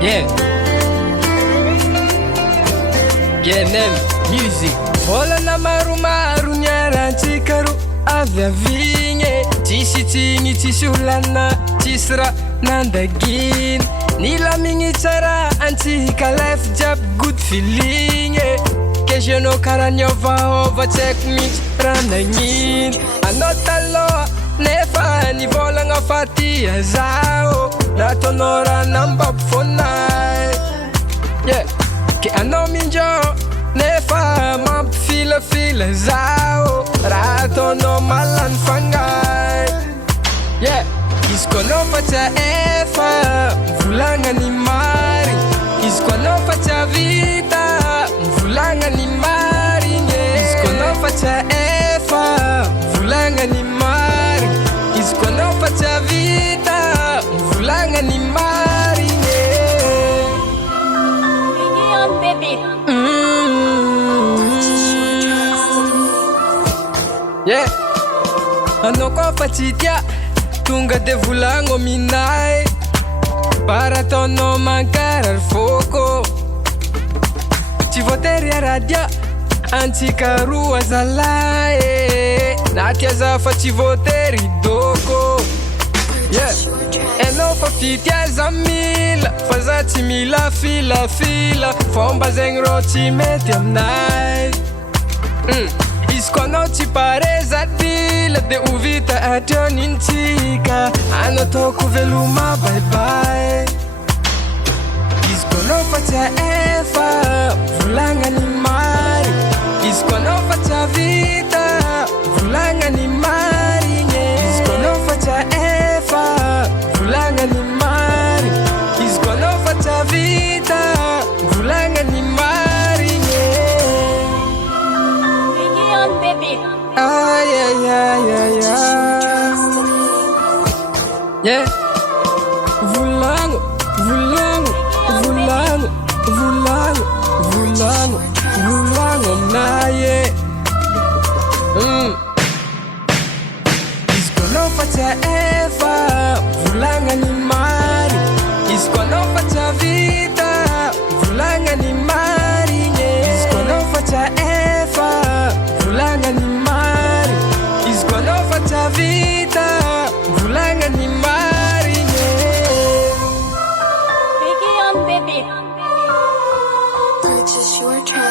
Yeah. BNM Music. Volana maromaro niarantsika ro avy avigny tsisy tsigny tsisy olana tsisy raha nandaginy nilamigny tsara antsika life jiaby good feeling kezenao karaha niôvaôva tsy haiko mihitsy raha nagnino anao taloha nefa nivolagna fa tia zaho nataonao raha nambabo fonay yeah. Ke anao mindreo nefa mampifilafila zaho raha ataonao malany fagnay yeah. Izy koa anao fa tsy efa mivolagna ny marigny izy koa anao fa tsy vita mivolagna ny marigny izy koa anao fa tsy efa mivolagna ny marigny izy koa anao fa tsy vita mivolagna ny marigny yeah. Anao koa fa tsy tia tonga de volagno aminay para ataonao mankarary fôko tsy voatery aradia antsika roa zalahy na tia za fa tsy voatery dôko yeah. Enao fa fitiaza mila fa za tsy mila filafila fomba zegny rô tsy mety aminay izy koa anao tsy pare zadila de ho vita atreo nintsika anao ataoko veloma baibay izy koa anao fa tsy efa volagna ny marigny izy koa anao fa tsy vita volagna ny marigny izy koa anao fa tsy efa volagna ny marigny izy koa anao fa tsy vita volagna ny marigny ay ay ay ay ay yeah. Volagno volagno volagno volagno volagno volagno aminay izy koa anao fa tsy efa volagna ny marigny izy koa anao fa tsy vita volagna ny marigny izy koa anao fa tsy efa volagna ny marigny izy koa anao fa tsy vita volagna ny marigny Purchase your track.